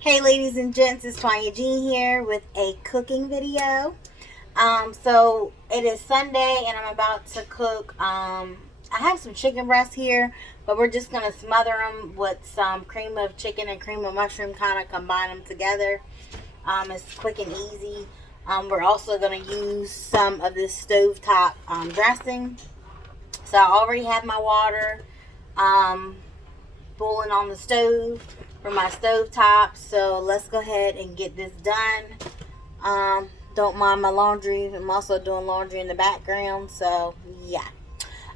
Hey ladies and gents, it's Twanya Jean here with a cooking video. So it is Sunday and I'm about to cook. I have some chicken breasts here, but we're just going to smother them with some cream of chicken and cream of mushroom, kind of combine them together. It's quick and easy. We're also going to use some of this stovetop dressing. So I already have my water boiling on the stove for my stove top. So let's go ahead and get this done. Don't mind my laundry. I'm also doing laundry in the background. So yeah.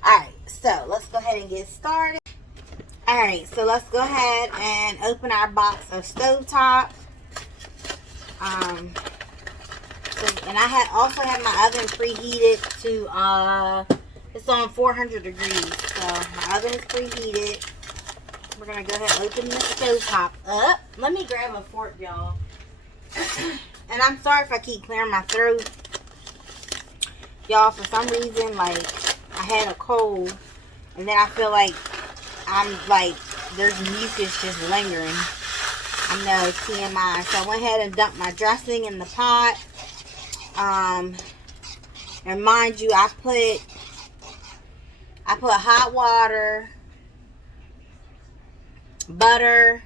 Alright, so let's go ahead and get started. Alright, so let's go ahead and open our box of stovetop. And I also have my oven preheated to it's on 400 degrees. So my oven is preheated. We're going to go ahead and open the stove top up. Let me grab a fork, y'all. And I'm sorry if I keep clearing my throat. Y'all, for some reason, like, I had a cold. And then I feel like there's mucus just lingering. I know, TMI. So I went ahead and dumped my dressing in the pot. And mind you, I put hot water, butter,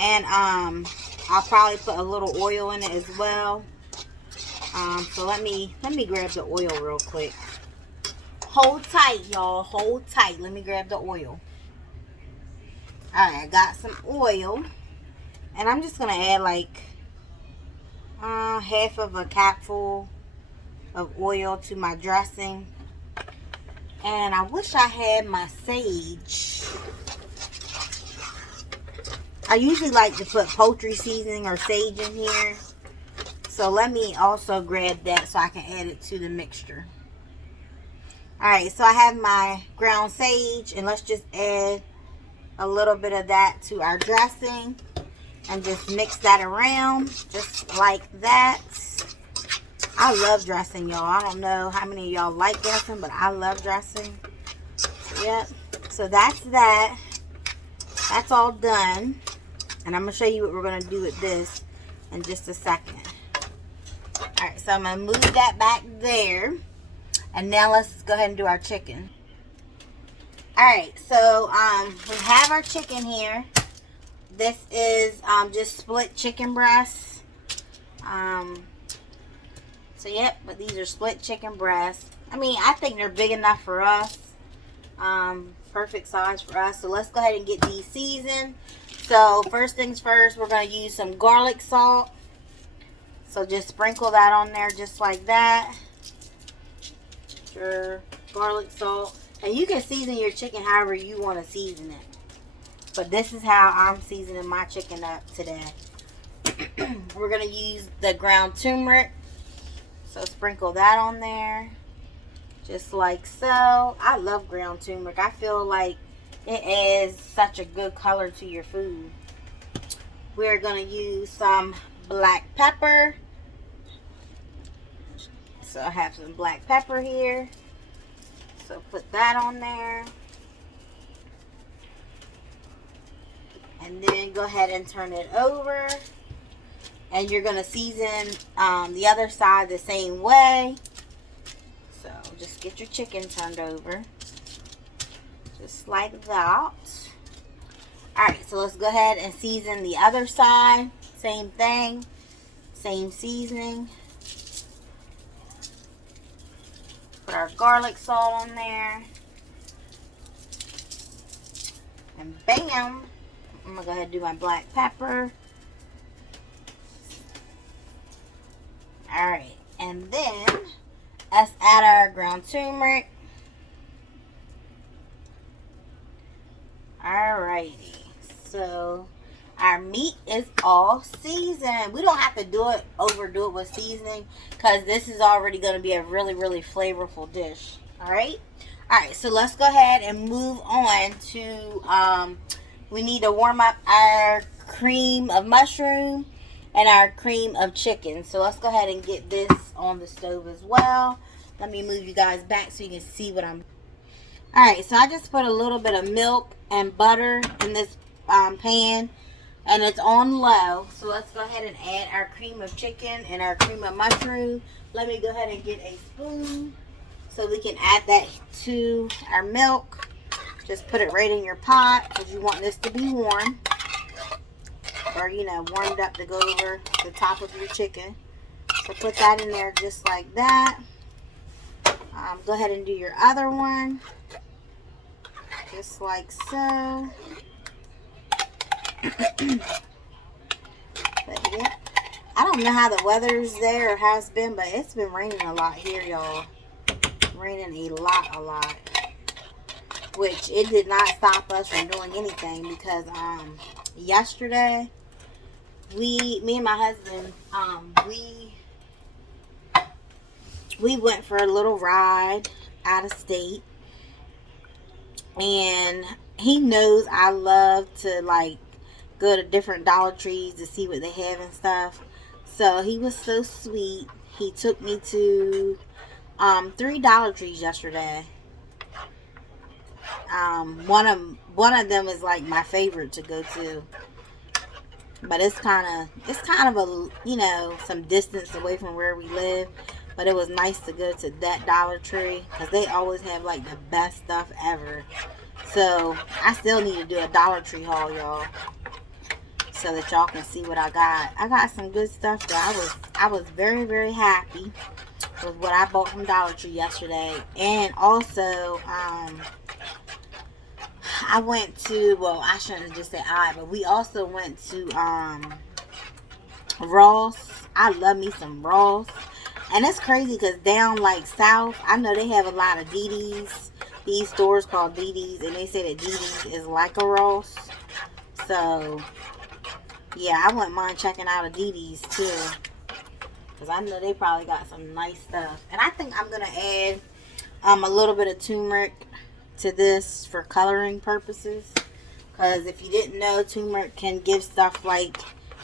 and I'll probably put a little oil in it as well. So let me grab the oil real quick. Hold tight, y'all. Hold tight. Let me grab the oil. Alright, I got some oil. And I'm just gonna add like half of a capful of oil to my dressing. And I wish I had my sage. I usually like to put poultry seasoning or sage in here. So let me also grab that so I can add it to the mixture. Alright, so I have my ground sage. And let's just add a little bit of that to our dressing. And just mix that around. Just like that. I love dressing, y'all. I don't know how many of y'all like dressing, but I love dressing. Yep. So that's that. That's all done. And I'm going to show you what we're going to do with this in just a second. Alright, so I'm going to move that back there. And now let's go ahead and do our chicken. Alright, so we have our chicken here. This is just split chicken breasts. So yep, but these are split chicken breasts. I mean, I think they're big enough for us. Perfect size for us. So let's go ahead and get these seasoned. So first things first, we're going to use some garlic salt. So just sprinkle that on there just like that. Sure, garlic salt. And you can season your chicken however you want to season it. But this is how I'm seasoning my chicken up today. We're going to use the ground turmeric. So sprinkle that on there. Just like so. I love ground turmeric. I feel like it adds such a good color to your food. We're going to use some black pepper. So I have some black pepper here. So put that on there. And then go ahead and turn it over. And you're going to season the other side the same way. So just get your chicken turned over. Just like that. Alright, so let's go ahead and season the other side. Same thing. Same seasoning. Put our garlic salt on there. And bam! I'm going to go ahead and do my black pepper. Alright, and then let's add our ground turmeric. Alrighty, so our meat is all seasoned. We don't have to overdo it with seasoning, because this is already going to be a really, really flavorful dish. Alright, so let's go ahead and move on to, we need to warm up our cream of mushroom and our cream of chicken. So let's go ahead and get this on the stove as well. Let me move you guys back so you can see what I'm. Alright, so I just put a little bit of milk and butter in this pan. and it's on low. So let's go ahead and add our cream of chicken and our cream of mushroom. Let me go ahead and get a spoon so we can add that to our milk. Just put it right in your pot because you want this to be warm, or you know, warmed up to go over the top of your chicken. So put that in there just like that. Go ahead and do your other one just like so. But yeah, I don't know how the weather's there or how it's been, but it's been raining a lot here, y'all. Raining a lot. Which it did not stop us from doing anything because yesterday me and my husband we went for a little ride out of state, and he knows I love to like go to different Dollar Trees to see what they have and stuff. So he was so sweet. He took me to 3 Dollar Trees yesterday. One of them is like my favorite to go to, but it's kind of a, you know, some distance away from where we live. But it was nice to go to that Dollar Tree because they always have like the best stuff ever. So I still need to do a Dollar Tree haul, y'all, so that y'all can see what I got. I got some good stuff though. I was very, very happy with what I bought from Dollar Tree yesterday. And also I went to, well, I shouldn't just say but we also went to Ross. I love me some Ross. And it's crazy because down like south, I know they have a lot of DD's. These stores called DD's, and they say that DD's is like a Ross. So yeah, I wouldn't mind checking out a DD's too, because I know they probably got some nice stuff. And I think I'm gonna add a little bit of turmeric to this for coloring purposes, because if you didn't know, turmeric can give stuff like,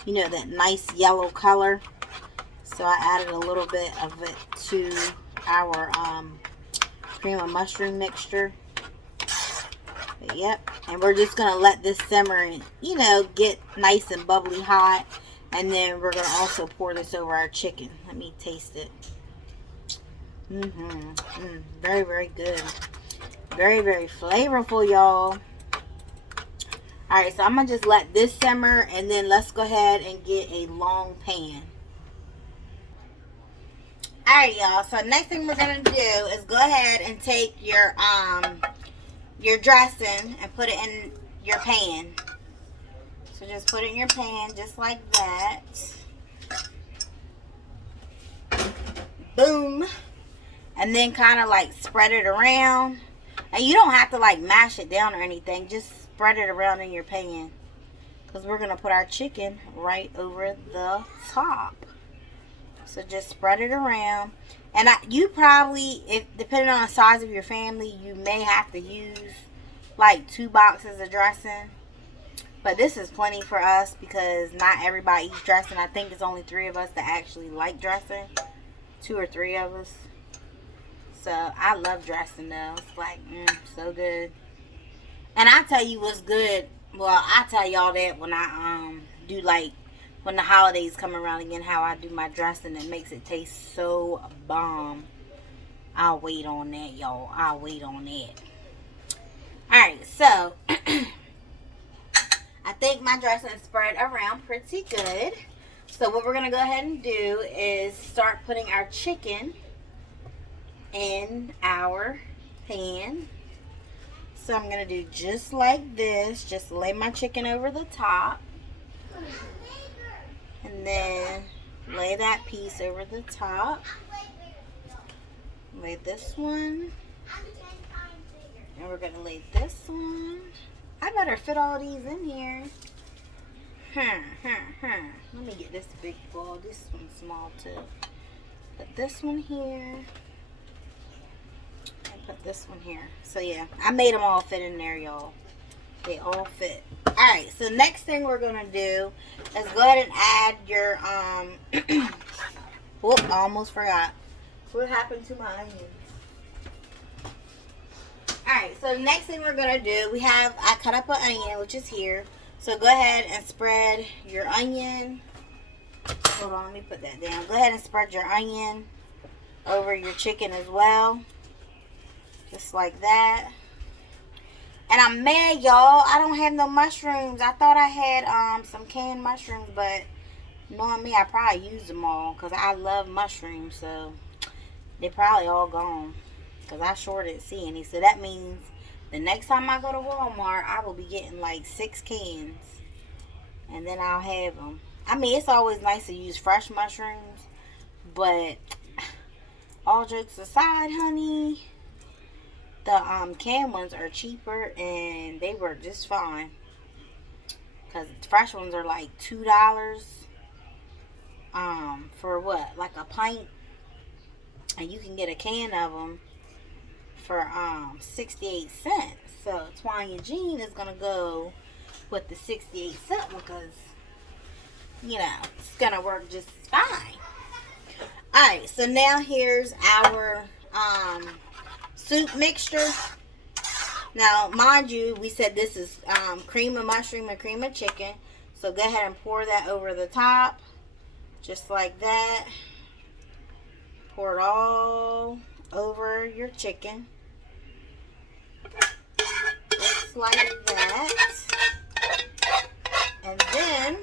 you know, that nice yellow color. So I added a little bit of it to our cream of mushroom mixture. But yep, and we're just gonna let this simmer and, you know, get nice and bubbly hot, and then we're gonna also pour this over our chicken. Let me taste it. Very, very good. Very, very flavorful, y'all. Alright, so I'm gonna just let this simmer, and then let's go ahead and get a long pan. Alright, y'all, so next thing we're gonna do is go ahead and take your dressing and put it in your pan. So just put it in your pan just like that. Boom. And then kind of like spread it around. And you don't have to like mash it down or anything. Just spread it around in your pan, because we're going to put our chicken right over the top. So just spread it around. And you probably, if depending on the size of your family, you may have to use like 2 boxes of dressing. But this is plenty for us because not everybody eats dressing. I think it's only 3 of us that actually like dressing. 2 or 3 of us. So I love dressing though. It's like, so good. And I tell you what's good. Well, I tell y'all that when I do like, when the holidays come around again, how I do my dressing, it makes it taste so bomb. I'll wait on that, y'all. I'll wait on that. Alright, so I think my dressing is spread around pretty good. So what we're going to go ahead and do is start putting our chicken in our pan. So I'm going to do just like this. Just lay my chicken over the top. And then lay that piece over the top. Lay this one. And we're going to lay this one. I better fit all these in here. Let me get this big bowl. This one's small too. Put this one here. And put this one here. So yeah, I made them all fit in there, y'all. They all fit. Alright, so next thing we're going to do is go ahead and add your, whoop, I almost forgot. What happened to my onions? Alright, so the next thing we're going to do, I cut up an onion, which is here. So go ahead and spread your onion. Hold on, let me put that down. Go ahead and spread your onion over your chicken as well. Just like that. And I'm mad, y'all. I don't have no mushrooms. I thought I had some canned mushrooms, but knowing me, I probably used them all because I love mushrooms. So they're probably all gone because I sure didn't see any. So that means the next time I go to Walmart, I will be getting like 6 cans. And then I'll have them. I mean, it's always nice to use fresh mushrooms. But all jokes aside, honey, the canned ones are cheaper. And they work just fine. Because fresh ones are like $2. For what? Like a pint. And you can get a can of them for 68 cents. So Twanya Jean is gonna go with the 68-cent one because, you know, it's gonna work just fine. Alright, so now here's our soup mixture. Now, mind you, we said this is cream of mushroom and cream of chicken. So go ahead and pour that over the top. Just like that. Pour it all over your chicken. Just like that. And then,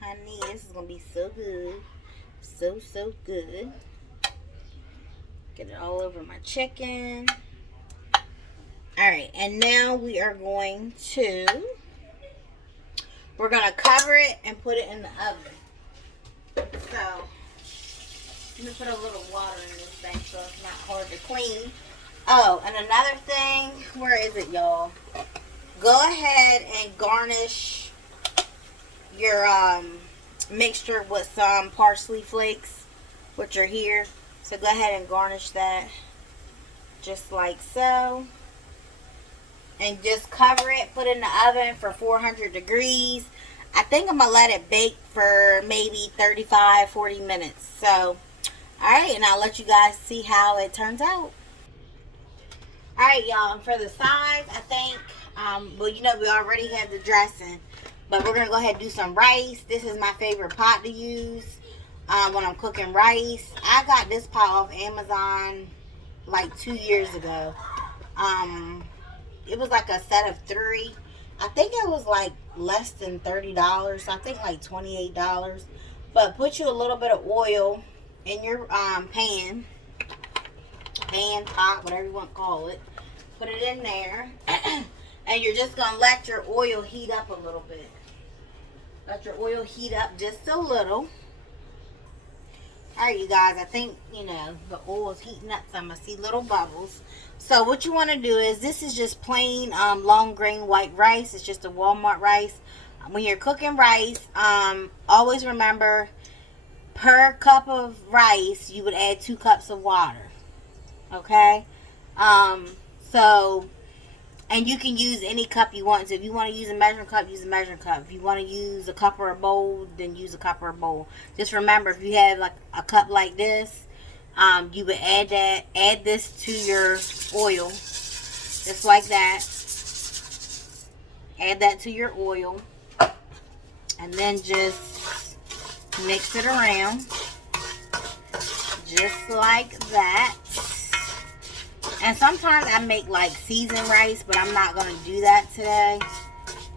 honey, this is going to be so good. So good. Get it all over my chicken. Alright, and now we are going to cover it and put it in the oven. So, let me put a little water in this thing so it's not hard to clean. Oh, and another thing, where is it, y'all? Go ahead and garnish your mixture with some parsley flakes, which are here. So go ahead and garnish that just like so. And just cover it, put it in the oven for 400 degrees. I think I'm going to let it bake for maybe 35-40 minutes. So, alright, and I'll let you guys see how it turns out. Alright, y'all, and for the sides, I think, well, you know, we already have the dressing. But we're going to go ahead and do some rice. This is my favorite pot to use when I'm cooking rice. I got this pot off Amazon like 2 years ago. It was like a set of 3. I think it was like less than $30. So I think like $28. But put you a little bit of oil in your pan, pot, whatever you want to call it. Put it in there. And you're just going to let your oil heat up a little bit. Let your oil heat up just a little. Alright, you guys, I think, you know, the oil is heating up, so I'm going to see little bubbles. So what you want to do is, this is just plain long grain white rice. It's just a Walmart rice. When you're cooking rice, always remember, per cup of rice, you would add 2 cups of water. Okay? So, and you can use any cup you want. So if you want to use a measuring cup, use a measuring cup. If you want to use a cup or a bowl, then use a cup or a bowl. Just remember, if you have like a cup like this, you would add this to your oil. Just like that. Add that to your oil. And then just mix it around. Just like that. And sometimes I make like seasoned rice, but I'm not going to do that today.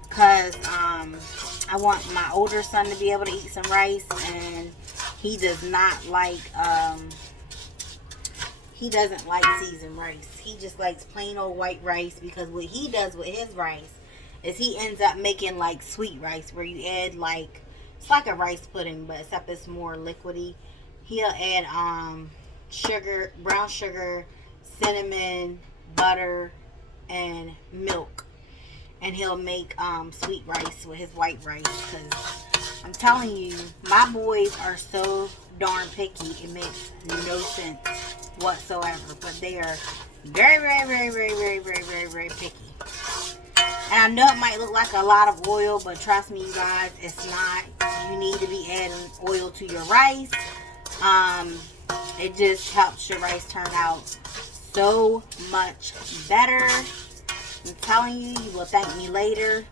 Because I want my older son to be able to eat some rice. And he does not like, he doesn't like seasoned rice. He just likes plain old white rice. Because what he does with his rice is he ends up making like sweet rice. Where you add like, it's like a rice pudding, but except it's more liquidy. He'll add sugar, brown sugar, cinnamon, butter, and milk. And he'll make sweet rice with his white rice. Because I'm telling you, my boys are so darn picky. It makes no sense whatsoever. But they are very, very, very, very, very, very, very, very picky. And I know it might look like a lot of oil, but trust me, you guys, it's not. You need to be adding oil to your rice. It just helps your rice turn out so much better. I'm telling you, you will thank me later.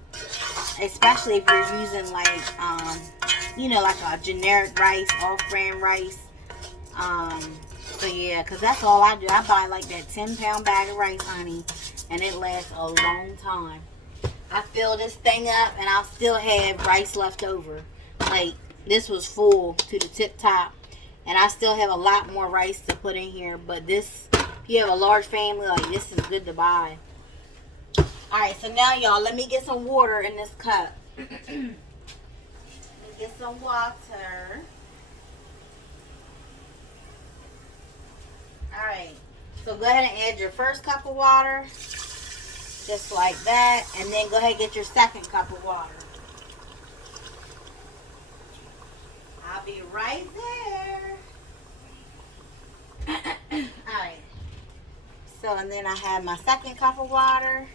Especially if you're using like, you know, like a generic rice, off-brand rice. So yeah, because that's all I do. I buy like that 10-pound bag of rice, honey, and it lasts a long time. I fill this thing up and I'll still have rice left over. Like, this was full to the tip top, and I still have a lot more rice to put in here. But this, if you have a large family, like, this is good to buy. Alright, so now y'all, let me get some water in this cup. Let me get some water. Alright, so go ahead and add your first cup of water. Just like that. And then go ahead and get your second cup of water. I'll be right there. Alright. So, and then I have my second cup of water.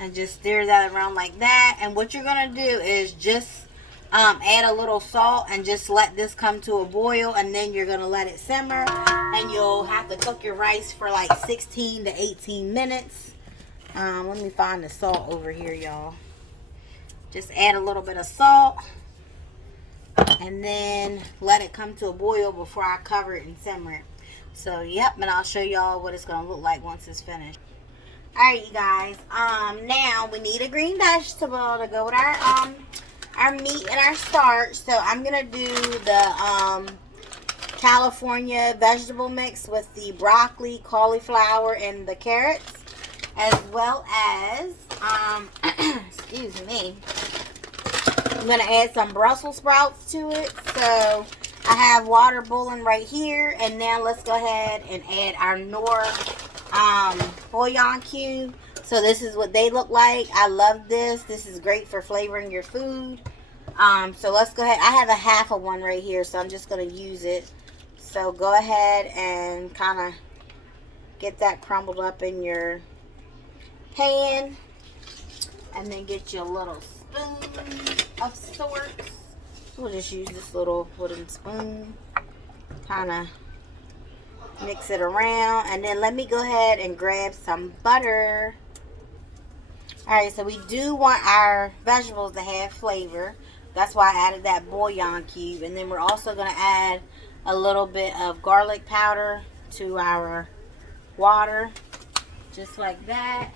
And just stir that around like that. And what you're going to do is just add a little salt and just let this come to a boil. And then you're going to let it simmer. And you'll have to cook your rice for like 16 to 18 minutes. Let me find the salt over here, y'all. Just add a little bit of salt. And then let it come to a boil before I cover it and simmer it. So, yep. And I'll show y'all what it's going to look like once it's finished. Alright, you guys, now we need a green vegetable to go with our meat and our starch. So I'm going to do the California vegetable mix with the broccoli, cauliflower, and the carrots, as well as, excuse me, I'm going to add some Brussels sprouts to it. So I have water boiling right here, and now let's go ahead and add our Knorr bouillon cube. So this is what they look like. I love this. This is great for flavoring your food. So let's go ahead. I have a half of one right here, so I'm just going to use it. So go ahead and kind of get that crumbled up in your pan, and then get you a little spoon of sorts. We'll just use this little wooden spoon, kind of mix it around, and then let me go ahead and grab some butter. Alright, so we do want our vegetables to have flavor. That's why I added that bouillon cube. And then we're also going to add a little bit of garlic powder to our water, just like that.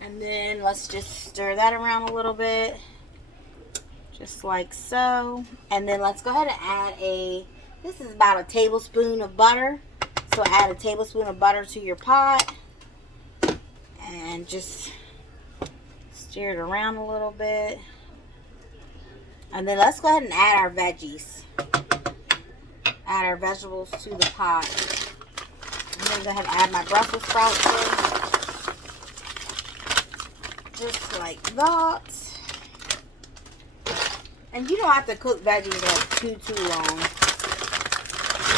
And then let's just stir that around a little bit, just like so. And then let's go ahead and add this is about a tablespoon of butter. So add a tablespoon of butter to your pot and just stir it around a little bit. And then let's go ahead and add our veggies. Add our vegetables to the pot. I'm going to go ahead and add my Brussels sprouts in. Just like that. And you don't have to cook veggies like too long.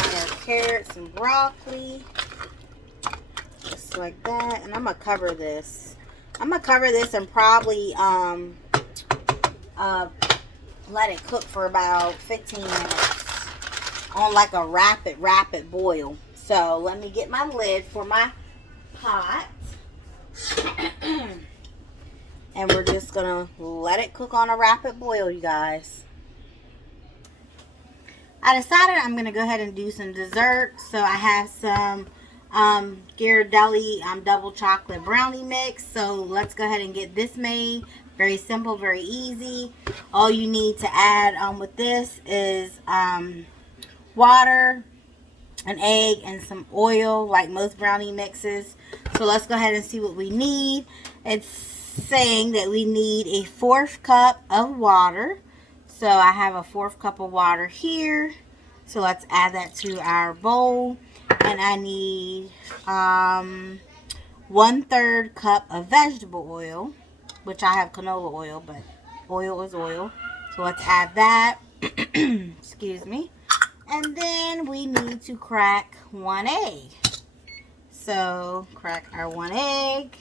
Add our carrots and broccoli. Just like that. And I'm going to cover this. I'm going to cover this and probably let it cook for about 15 minutes on like a rapid boil. So let me get my lid for my pot. And we're just going to let it cook on a rapid boil, you guys. I decided I'm going to go ahead and do some dessert. So I have some Ghirardelli double chocolate brownie mix. So let's go ahead and get this made. Very simple, very easy. All you need to add with this is water, an egg, and some oil, like most brownie mixes. So let's go ahead and see what we need. It's saying that we need a 1/4 cup of water. So I have a 1/4 cup of water here. So let's add that to our bowl. And I need 1/3 cup of vegetable oil, which I have canola oil, but oil is oil. So let's add that. Excuse me. And then we need to crack 1 egg. So crack our 1 egg.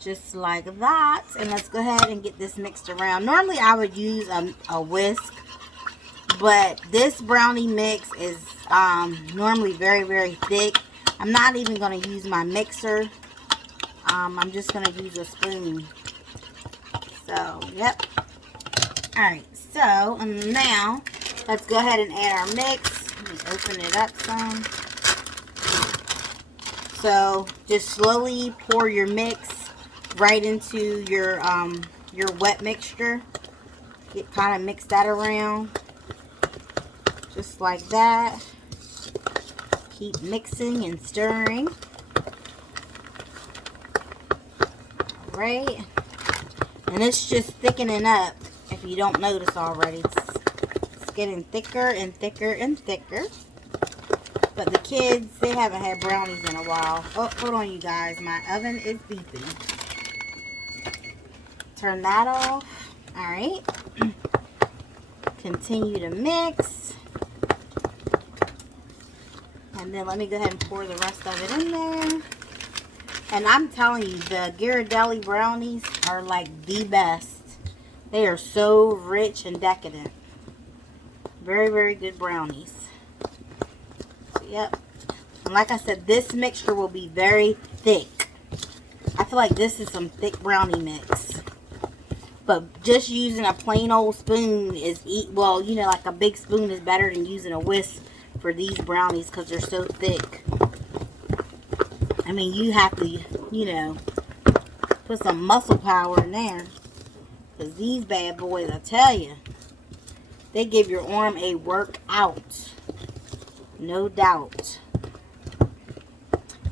Just like that. And let's go ahead and get this mixed around. Normally I would use a whisk, but this brownie mix is normally very, very thick. I'm not even going to use my mixer. I'm just going to use a spoon. So, yep. Alright, so now let's go ahead and add our mix. Let me open it up some. So, just slowly pour your mix right into your wet mixture. Kind of mix that around. Just like that. Keep mixing and stirring. Alright. And it's just thickening up, if you don't notice already. It's getting thicker and thicker and thicker. But the kids, they haven't had brownies in a while. Oh, hold on, you guys. My oven is beeping. Turn that off. Alright. Continue to mix. And then let me go ahead and pour the rest of it in there. And I'm telling you, the Ghirardelli brownies are like the best. They are so rich and decadent. Very, very good brownies. So, yep. And like I said, this mixture will be very thick. I feel like this is some thick brownie mix. But just using a plain old spoon is, well, you know, like a big spoon is better than using a whisk for these brownies because they're so thick. I mean, you have to, you know, put some muscle power in there. Because these bad boys, I tell you, they give your arm a workout. No doubt.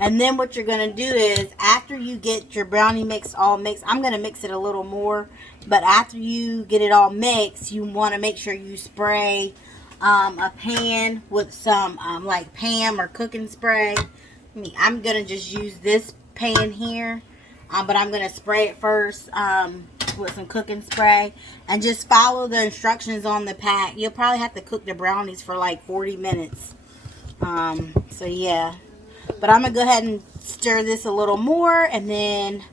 And then what you're going to do is, after you get your brownie mix all mixed, I'm going to mix it a little more. But after you get it all mixed, you want to make sure you spray a pan with some like Pam or cooking spray. I'm going to just use this pan here. But I'm going to spray it first with some cooking spray. And just follow the instructions on the pack. You'll probably have to cook the brownies for like 40 minutes. So yeah. But I'm going to go ahead and stir this a little more. And then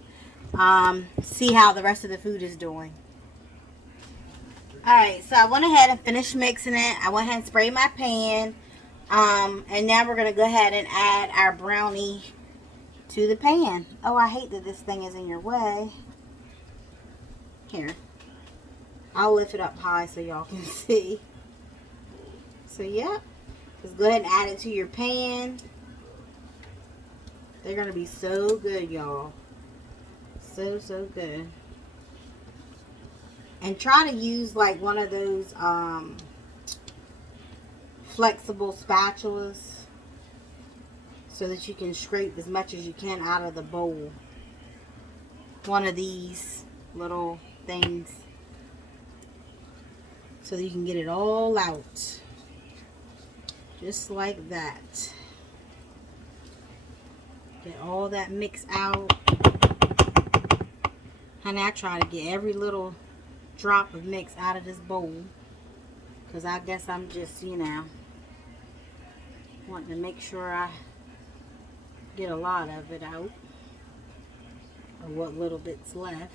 see how the rest of the food is doing. Alright, so I went ahead and finished mixing it. I went ahead and sprayed my pan. And now we're going to go ahead and add our brownie to the pan. Oh, I hate that this thing is in your way. Here. I'll lift it up high so y'all can see. So, yep. Just go ahead and add it to your pan. They're going to be so good, y'all. So, so good. And try to use like one of those flexible spatulas so that you can scrape as much as you can out of the bowl. One of these little things so that you can get it all out. Just like that. Get all that mix out. Honey, I try to get every little drop of mix out of this bowl. Because I guess I'm just, you know, wanting to make sure I get a lot of it out. Or what little bit's left.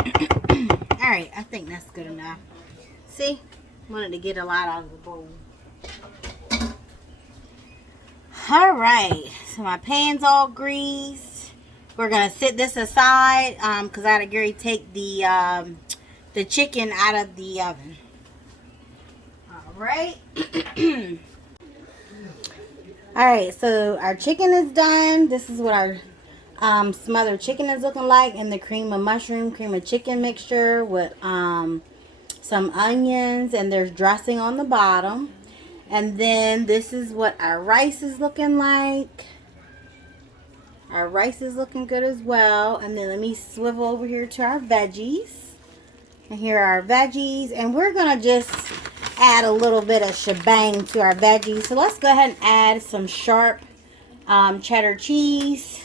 Alright, I think that's good enough. See? Wanted to get a lot out of the bowl. Alright, so my pan's all greased. We're going to set this aside because I had to Gary take the chicken out of the oven. Alright. Alright, so our chicken is done. This is what our smothered chicken is looking like in the cream of mushroom, cream of chicken mixture with some onions, and there's dressing on the bottom. And then this is what our rice is looking like. Our rice is looking good as well. And then let me swivel over here to our veggies. And here are our veggies. And we're going to just add a little bit of shebang to our veggies. So let's go ahead and add some sharp cheddar cheese.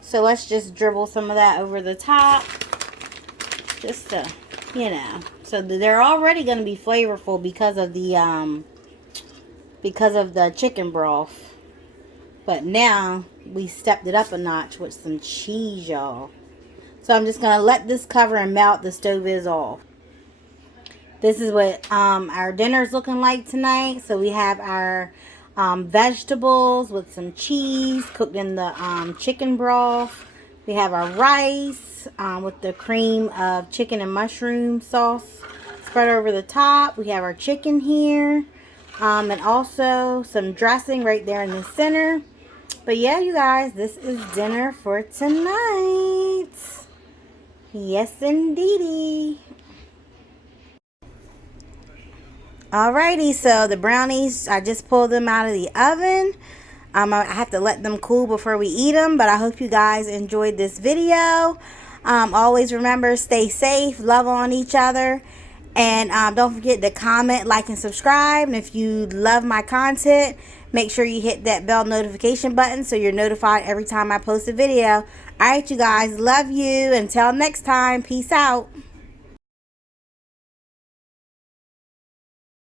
So let's just dribble some of that over the top. Just to, you know. So they're already going to be flavorful because of the chicken broth. But now we stepped it up a notch with some cheese, y'all. So I'm just going to let this cover and melt. The stove is off. This is what our dinner's looking like tonight. So we have our vegetables with some cheese cooked in the chicken broth. We have our rice with the cream of chicken and mushroom sauce spread over the top. We have our chicken here. And also some dressing right there in the center. But yeah, you guys, this is dinner for tonight. Yes, indeedy. Alrighty, so the brownies, I just pulled them out of the oven. I have to let them cool before we eat them, but I hope you guys enjoyed this video. Always remember, stay safe, love on each other, and don't forget to comment, like, and subscribe. And if you love my content, make sure you hit that bell notification button so you're notified every time I post a video. Alright, you guys, love you. Until next time, peace out.